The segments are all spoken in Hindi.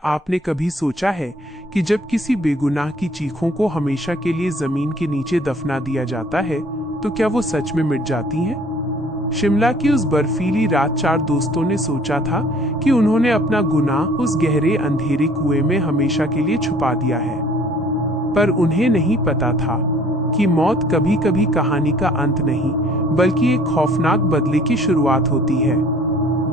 आपने कभी सोचा है कि जब किसी बेगुनाह की चीखों को हमेशा के लिए जमीन के नीचे दफना दिया जाता है तो क्या वो सच में मिट जाती हैं? शिमला की उस बर्फीली रात 4 दोस्तों ने सोचा था कि उन्होंने अपना गुनाह उस गहरे अंधेरे कुएं में हमेशा के लिए छुपा दिया है। पर उन्हें नहीं पता था कि मौत कभी कभी कहानी का अंत नहीं बल्कि एक खौफनाक बदले की शुरुआत होती है।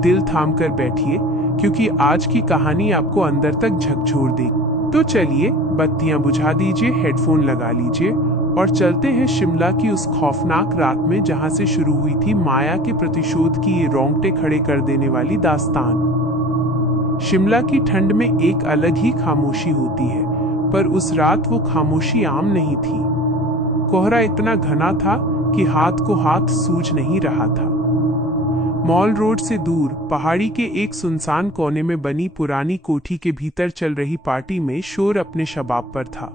दिल थाम कर बैठिए, क्योंकि आज की कहानी आपको अंदर तक झकझोर देगी। तो चलिए बत्तियां बुझा दीजिए, हेडफोन लगा लीजिए और चलते हैं शिमला की उस खौफनाक रात में जहां से शुरू हुई थी माया के प्रतिशोध की ये रोंगटे खड़े कर देने वाली दास्तान। शिमला की ठंड में एक अलग ही खामोशी होती है, पर उस रात वो खामोशी आम नहीं थी। कोहरा इतना घना था कि हाथ को हाथ सूझ नहीं रहा था। मॉल रोड से दूर पहाड़ी के एक सुनसान कोने में बनी पुरानी कोठी के भीतर चल रही पार्टी में शोर अपने शबाब पर था।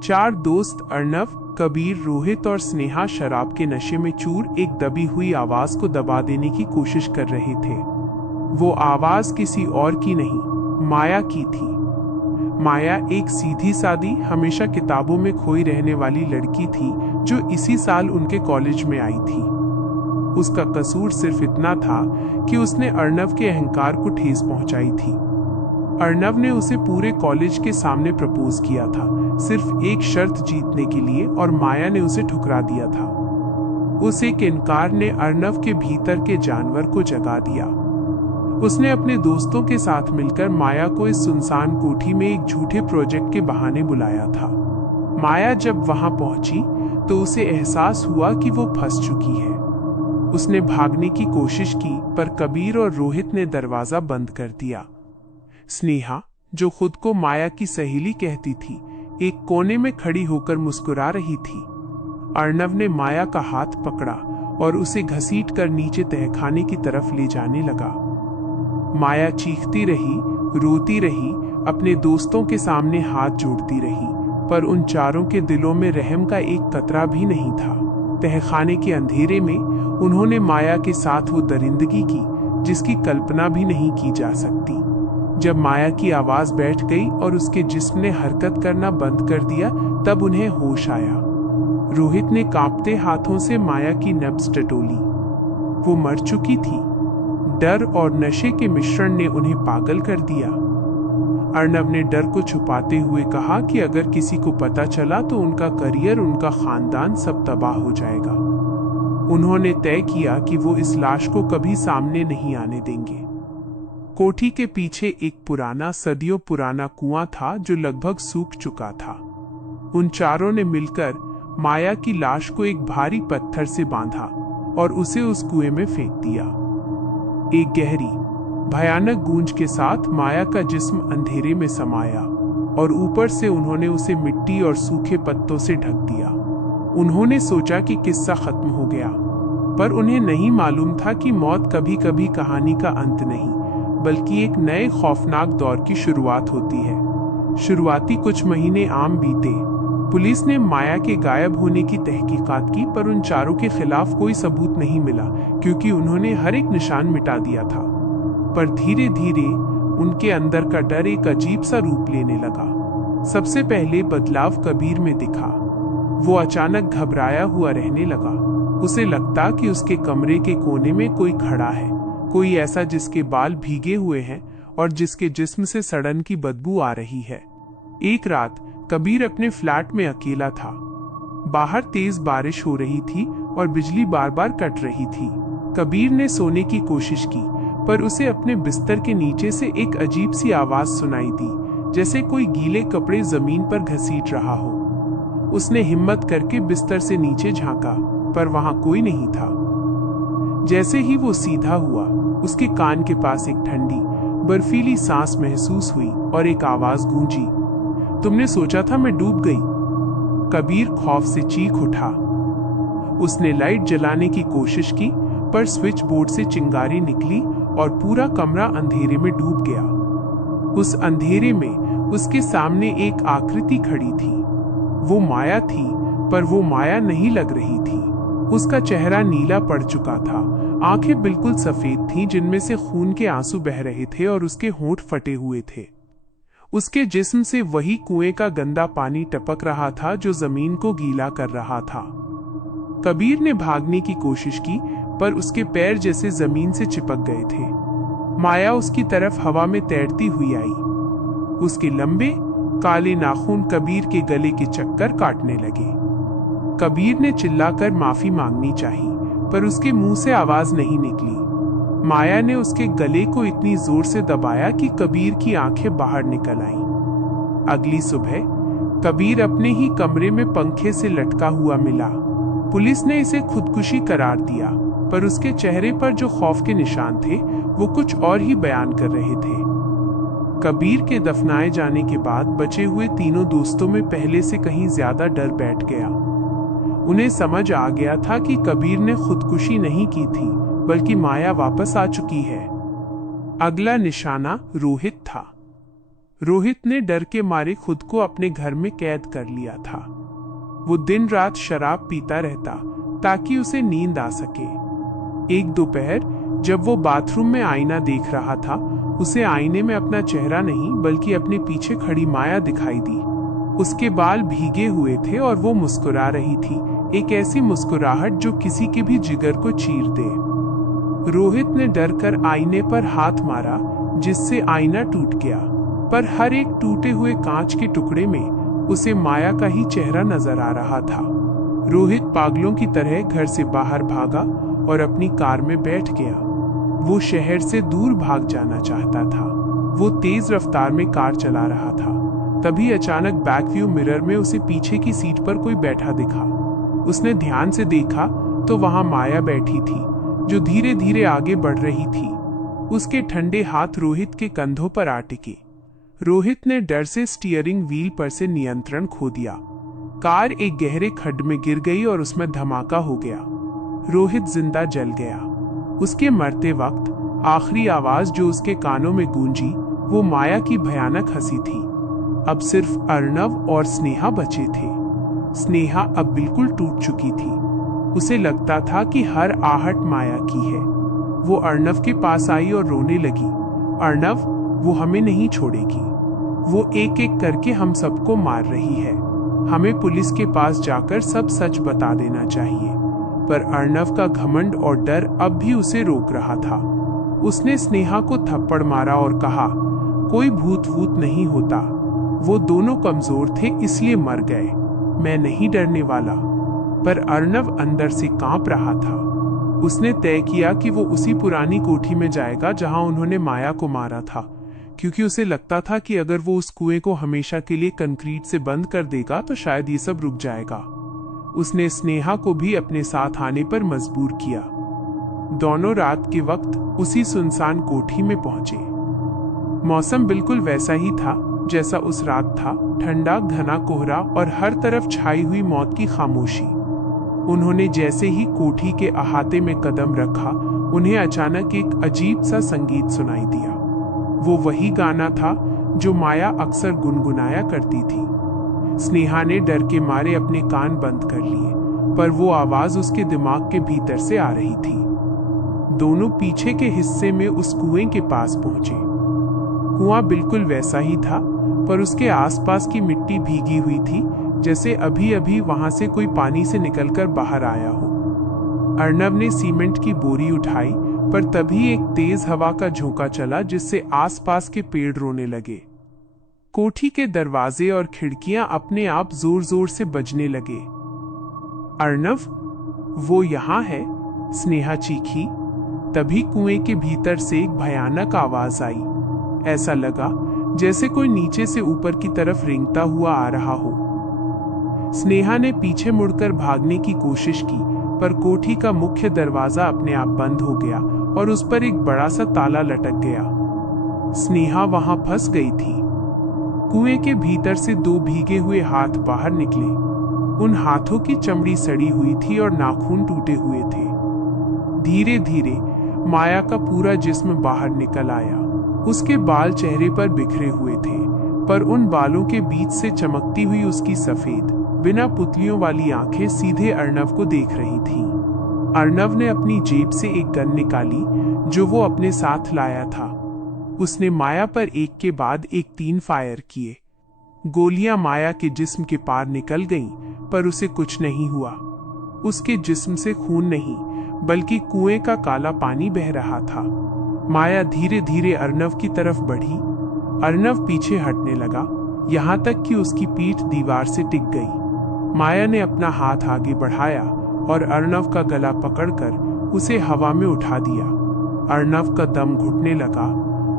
4 दोस्त अर्नव, कबीर, रोहित और स्नेहा शराब के नशे में चूर एक दबी हुई आवाज को दबा देने की कोशिश कर रहे थे। वो आवाज किसी और की नहीं, माया की थी। माया एक सीधी सादी, हमेशा किताबों में खोई रहने वाली लड़की थी जो इसी साल उनके कॉलेज में आई थी। उसका कसूर सिर्फ इतना था कि उसने अर्नव के अहंकार को ठेस पहुंचाई थी। अर्नव ने उसे पूरे कॉलेज के सामने प्रपोज किया था, सिर्फ एक शर्त जीतने के लिए, और माया ने उसे ठुकरा दिया था। उस एक इनकार ने अर्नव के भीतर के जानवर को जगा दिया। उसने अपने दोस्तों के साथ मिलकर माया को इस सुनसान कोठी में एक झूठे प्रोजेक्ट के बहाने बुलाया था। माया जब वहां पहुंची तो उसे एहसास हुआ कि वो फंस चुकी है। उसने भागने की कोशिश की, पर कबीर और रोहित ने दरवाजा बंद कर दिया। स्नेहा, जो खुद को माया की सहेली कहती थी, एक कोने में खड़ी होकर मुस्कुरा रही थी। अर्नव ने माया का हाथ पकड़ा और उसे घसीटकर नीचे तहखाने की तरफ ले जाने लगा। माया चीखती रही, रोती रही, अपने दोस्तों के सामने हाथ जोड़ती रही, पर उन चारों के दिलों में रहम का एक कतरा भी नहीं था। तहखाने के अंधेरे में उन्होंने माया के साथ वो दरिंदगी की जिसकी कल्पना भी नहीं की जा सकती। जब माया की आवाज बैठ गई और उसके जिस्म ने हरकत करना बंद कर दिया, तब उन्हें होश आया। रोहित ने कांपते हाथों से माया की नब्ज टटोली। वो मर चुकी थी। डर और नशे के मिश्रण ने उन्हें पागल कर दिया। अर्नव ने डर को छुपाते हुए कहा कि अगर किसी को पता चला तो उनका करियर, उनका खानदान सब तबाह हो जाएगा। उन्होंने तय किया कि वो इस लाश को कभी सामने नहीं आने देंगे। कोठी के पीछे एक पुराना, सदियों पुराना कुआं था जो लगभग सूख चुका था। उन चारों ने मिलकर माया की लाश को एक भारी पत्थर से बांधा और उसे उस कुएं में फेंक दिया। एक गहरी, भयानक गूंज के साथ माया का जिस्म अंधेरे में समाया और ऊपर से उन्होंने उसे मिट्टी और सूखे पत्तों से ढक दिया। उन्होंने सोचा कि किस्सा खत्म हो गया, पर उन्हें नहीं मालूम था कि मौत कभी कभी कहानी का अंत नहीं बल्कि एक नए खौफनाक दौर की शुरुआत होती है। शुरुआती कुछ महीने आम बीते। पुलिस ने माया के गायब होने की तहकीकात की, पर उन चारों के खिलाफ कोई सबूत नहीं मिला क्योंकि उन्होंने हर एक निशान मिटा दिया था। पर धीरे धीरे उनके अंदर का डर एक अजीब सा रूप लेने लगा। सबसे पहले बदलाव कबीर में दिखा। वो अचानक घबराया हुआ रहने लगा। उसे लगता कि उसके कमरे के कोने में कोई खड़ा है, कोई ऐसा जिसके बाल भीगे हुए हैं और जिसके जिस्म से सड़न की बदबू आ रही है। एक रात कबीर अपने फ्लैट में अकेला था। बाहर तेज बारिश हो रही थी और बिजली बार बार कट रही थी। कबीर ने सोने की कोशिश की, पर उसे अपने बिस्तर के नीचे से एक अजीब सी आवाज सुनाई दी, जैसे कोई गीले कपड़े जमीन पर घसीट रहा हो। उसने हिम्मत करके बिस्तर से नीचे झांका, पर वहां कोई नहीं था। जैसे ही वो सीधा हुआ, उसके कान के पास एक ठंडी, बर्फीली सांस महसूस हुई और एक आवाज गूंजी, तुमने सोचा था मैं डूब गई। कबीर खौफ से चीख उठा। उसने लाइट जलाने की कोशिश की, पर स्विच बोर्ड से चिंगारी निकली और पूरा कमरा अंधेरे में डूब गया। उस अंधेरे में उसके सामने एक आकृति खड़ी थी। वो माया थी, पर वो माया नहीं लग रही थी। उसका चेहरा नीला पड़ चुका था, आंखें बिल्कुल सफेद थीं जिनमें से खून के आंसू बह रहे थे और उसके होंठ फटे हुए थे। उसके जिस्म से वही कुएं का गंदा पानी टपक रहा था जो जमीन को गीला कर रहा था। कबीर ने भागने की कोशिश की, पर उसके पैर जैसे जमीन से चिपक गए थे। माया उसकी तरफ हवा में तैरती हुई आई। उसके लंबे काले नाखून कबीर के गले के चक्कर काटने लगे। कबीर ने चिल्लाकर माफी मांगनी चाही, पर उसके मुंह से आवाज नहीं निकली। माया ने उसके गले को इतनी जोर से दबाया कि कबीर की आंखें बाहर निकल आईं। अगली सुबह कबीर अपने ही कमरे में पंखे से लटका हुआ मिला। पुलिस ने इसे खुदकुशी करार दिया, पर उसके चेहरे पर जो खौफ के निशान थे वो कुछ और ही बयान कर रहे थे। कबीर के दफनाए जाने के बाद बचे हुए तीनों दोस्तों में पहले से कहीं ज्यादा डर बैठ गया। उन्हें समझ आ गया था कि कबीर ने खुदकुशी नहीं की थी, बल्कि माया वापस आ चुकी है। अगला निशाना रोहित था। रोहित ने डर के मारे खुद को अपने घर में कैद कर लिया था। वो दिन रात शराब पीता रहता ताकि उसे नींद आ सके। एक दोपहर जब वो बाथरूम में आईना देख रहा था, उसे आईने में अपना चेहरा नहीं बल्कि अपने पीछे खड़ी माया दिखाई दी। उसके बाल भीगे हुए थे और वो मुस्कुरा रही थी, एक ऐसी मुस्कुराहट जो किसी के भी जिगर को चीर दे। रोहित ने डर कर आईने पर हाथ मारा, जिससे आईना टूट गया, पर हर एक टूटे हुए कांच के टुकड़े में उसे माया का ही चेहरा नजर आ रहा था। रोहित पागलों की तरह घर से बाहर भागा और अपनी कार में बैठ गया। वो शहर से दूर भाग जाना चाहता था। वो तेज रफ्तार में कार चला रहा था। तभी अचानक बैक व्यू मिरर में उसे पीछे की सीट पर कोई बैठा दिखा। उसने ध्यान से देखा तो वहां माया बैठी थी, जो धीरे धीरे आगे बढ़ रही थी। उसके ठंडे हाथ रोहित के कंधों पर आ टिके। रोहित ने डर से स्टीयरिंग व्हील पर से नियंत्रण खो दिया। कार एक गहरे खड्ड में गिर गई और उसमें धमाका हो गया। रोहित जिंदा जल गया। उसके मरते वक्त आखिरी आवाज जो उसके कानों में गूंजी वो माया की भयानक हंसी थी। अब सिर्फ अर्णव और स्नेहा बचे थे। स्नेहा अब बिल्कुल टूट चुकी थी। उसे लगता था कि हर आहट माया की है। वो अर्णव के पास आई और रोने लगी। अर्णव, वो हमें नहीं छोड़ेगी। वो एक एक करके हम सबको मार रही है। हमें पुलिस के पास जाकर सब सच बता देना चाहिए। पर अर्णव का घमंड और डर अब भी उसे रोक रहा था। उसने स्नेहा को थप्पड़ मारा और कहा, कोई भूत वूत नहीं होता। वो दोनों कमजोर थे इसलिए मर गए। मैं नहीं डरने वाला। पर अर्णव अंदर से कांप रहा था। उसने तय किया कि वो उसी पुरानी कोठी में जाएगा जहां उन्होंने माया को मारा था, क्योंकि उसे लगता था कि अगर वो उस कुएं को हमेशा के लिए कंक्रीट से बंद कर देगा तो शायद ये सब रुक जाएगा। उसने स्नेहा को भी अपने साथ आने पर मजबूर किया। दोनों रात के वक्त उसी सुनसान कोठी में पहुंचे। मौसम बिल्कुल वैसा ही था जैसा उस रात था, ठंडा घना कोहरा और हर तरफ छाई हुई मौत की खामोशी। उन्होंने जैसे ही कोठी के अहाते में कदम रखा, उन्हें अचानक एक अजीब सा संगीत सुनाई दिया। वो वही गाना था जो माया अक्सर गुनगुनाया करती थी। स्नेहा ने डर के मारे अपने कान बंद कर लिए, पर वो आवाज उसके दिमाग के भीतर से आ रही थी। दोनों पीछे के हिस्से में उस कुएं के पास पहुंचे। कुआं बिल्कुल वैसा ही था, पर उसके आसपास की मिट्टी भीगी हुई थी, जैसे अभी अभी वहां से कोई पानी से निकलकर बाहर आया हो। अर्णव ने सीमेंट की बोरी उठाई, पर तभी एक तेज हवा का झोंका चला जिससे आसपास के पेड़ रोने लगे। कोठी के दरवाजे और खिड़कियां अपने आप जोर जोर से बजने लगे। अर्णव, वो यहाँ है, स्नेहा चीखी। तभी कुएं के भीतर से एक भयानक आवाज आई। ऐसा लगा जैसे कोई नीचे से ऊपर की तरफ रेंगता हुआ आ रहा हो। स्नेहा ने पीछे मुड़कर भागने की कोशिश की, पर कोठी का मुख्य दरवाजा अपने आप बंद हो गया और उस पर एक बड़ा सा ताला लटक गया। स्नेहा वहां फंस गई थी। कुएं के भीतर से दो भीगे हुए हाथ बाहर निकले। उन हाथों की चमड़ी सड़ी हुई थी और नाखून टूटे हुए थे। धीरे धीरे माया का पूरा जिस्म बाहर निकल आया। उसके बाल चेहरे पर बिखरे हुए थे, पर उन बालों के बीच से चमकती हुई उसकी सफेद, बिना पुतलियों वाली आंखें सीधे अर्णव को देख रही थीं। अर्णव ने अपनी जेब से एक गन निकाली जो वो अपने साथ लाया था। उसने माया पर एक के बाद एक 3 फायर किए। गोलियां माया के जिस्म के पार निकल गईं, पर उसे कुछ नहीं हुआ। उसके जिस्म से खून नहीं, बल्कि कुएं का काला पानी बह रहा था। माया धीरे धीरे अर्नव की तरफ बढ़ी। अर्नव पीछे हटने लगा, यहाँ तक कि उसकी पीठ दीवार से टिक गई। माया ने अपना हाथ आगे बढ़ाया और अर्नव का गला पकड़कर उसे हवा में उठा दिया। अर्नव का दम घुटने लगा,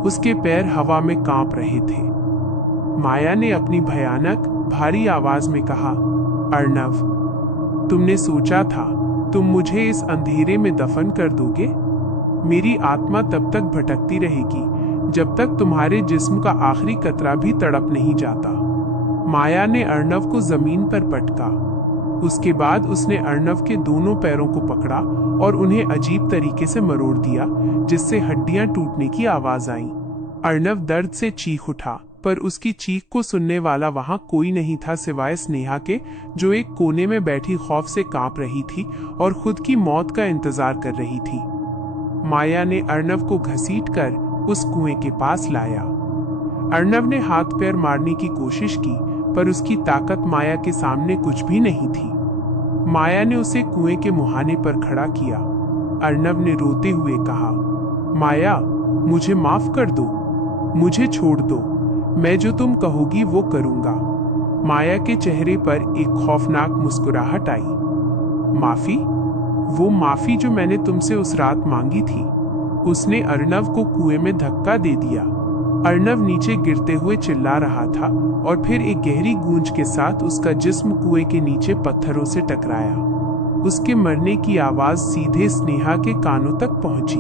उसके पैर हवा में कांप रहे थे। माया ने अपनी भयानक भारी आवाज में कहा, अर्नव, तुमने सोचा था तुम मुझे इस अंधेरे में दफन कर दोगे? मेरी आत्मा तब तक भटकती रहेगी जब तक तुम्हारे जिस्म का आखिरी कतरा भी तड़प नहीं जाता। माया ने अर्नव को जमीन पर पटका। उसके बाद उसने अर्नव के दोनों पैरों को पकड़ा और उन्हें अजीब तरीके से मरोड़ दिया, जिससे हड्डियां टूटने की आवाज आई। अर्नव दर्द से चीख उठा, पर उसकी चीख को सुनने वाला वहां कोई नहीं था सिवाय स्नेहा के, जो एक कोने में बैठी खौफ से कांप रही थी और खुद की मौत का इंतजार कर रही थी। माया ने अर्नव को घसीटकर उस कुएं के पास लाया। अर्नव ने हाथ पैर मारने की कोशिश की, पर उसकी ताकत माया के सामने कुछ भी नहीं थी। माया ने उसे कुएं के मुहाने पर खड़ा किया। अर्नव ने रोते हुए कहा, माया, मुझे माफ कर दो, मुझे छोड़ दो, मैं जो तुम कहोगी वो करूंगा। माया के चेहरे पर एक खौफनाक मुस्कुराहट आई। माफी? वो माफी जो मैंने तुमसे उस रात मांगी थी। उसने अर्नव को कुएं में धक्का दे दिया। अर्नव नीचे गिरते हुए चिल्ला रहा था और फिर एक गहरी गूंज के साथ उसका जिस्म कुएं के नीचे पत्थरों से टकराया। उसके मरने की आवाज सीधे स्नेहा के कानों तक पहुंची।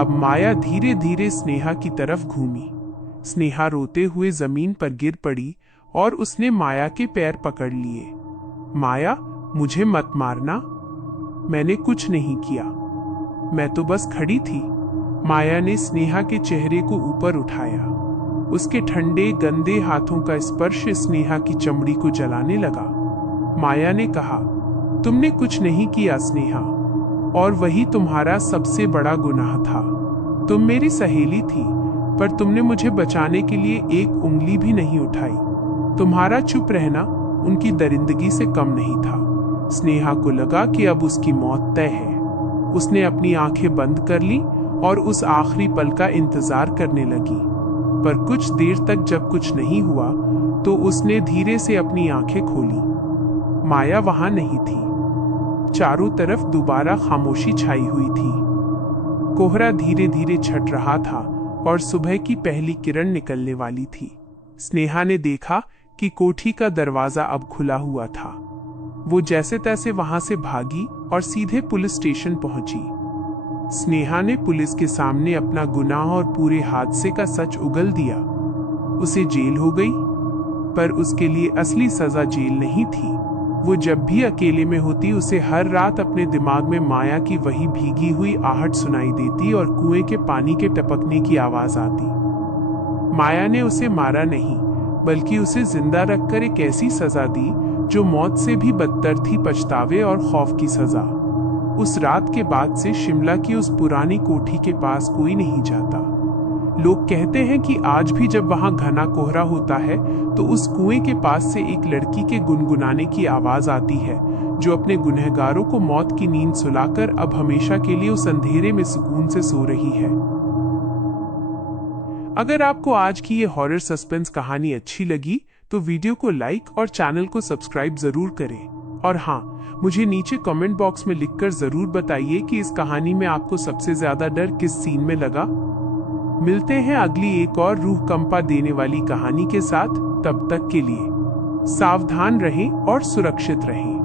अब माया धीरे धीरे स्नेहा की तरफ घूमी। स्नेहा रोते हुए जमीन पर गिर पड़ी और उसने माया के पैर पकड़ लिए। माया, मुझे मत मारना, मैंने कुछ नहीं किया, मैं तो बस खड़ी थी। माया ने स्नेहा के चेहरे को ऊपर उठाया। उसके ठंडे गंदे हाथों का स्पर्श स्नेहा की चमड़ी को जलाने लगा। माया ने कहा, तुमने कुछ नहीं किया स्नेहा, और वही तुम्हारा सबसे बड़ा गुनाह था। तुम मेरी सहेली थी, पर तुमने मुझे बचाने के लिए एक उंगली भी नहीं उठाई। तुम्हारा चुप रहना उनकी दरिंदगी से कम नहीं था। स्नेहा को लगा कि अब उसकी मौत तय है। उसने अपनी आंखें बंद कर ली और उस आखिरी पल का इंतजार करने लगी। पर कुछ देर तक जब कुछ नहीं हुआ तो उसने धीरे से अपनी आंखें खोली। माया वहां नहीं थी। चारों तरफ दोबारा खामोशी छाई हुई थी। कोहरा धीरे धीरे छट रहा था और सुबह की पहली किरण निकलने वाली थी। स्नेहा ने देखा कि कोठी का दरवाजा अब खुला हुआ था। वो जैसे तैसे वहां से भागी और सीधे पुलिस स्टेशन पहुंची। स्नेहा ने पुलिस के सामने अपना गुनाह और पूरे हादसे का सच उगल दिया। उसे जेल हो गई, पर उसके लिए असली सजा जेल नहीं थी। वो जब भी अकेले में होती उसे हर रात अपने दिमाग में माया की वही भीगी हुई आहट सुनाई देती और कुएं के पानी के टपकने की आवाज आती। माया ने उसे मारा नहीं, बल्कि उसे जिंदा रखकर एक ऐसी सजा दी जो मौत से भी बदतर थी, पछतावे और खौफ की सजा। उस रात के बाद से शिमला की उस पुरानी कोठी के पास कोई नहीं जाता। लोग कहते हैं कि आज भी जब वहां घना कोहरा होता है तो उस कुएं के पास से एक लड़की के गुनगुनाने की आवाज आती है, जो अपने गुनहगारों को मौत की नींद सुलाकर अब हमेशा के लिए उस अंधेरे में सुकून से सो रही है। अगर आपको आज की ये हॉरर सस्पेंस कहानी अच्छी लगी तो वीडियो को लाइक और चैनल को सब्सक्राइब जरूर करें। और हाँ, मुझे नीचे कमेंट बॉक्स में लिखकर जरूर बताइए कि इस कहानी में आपको सबसे ज्यादा डर किस सीन में लगा। मिलते हैं अगली एक और रूह कंपा देने वाली कहानी के साथ। तब तक के लिए सावधान रहें और सुरक्षित रहें।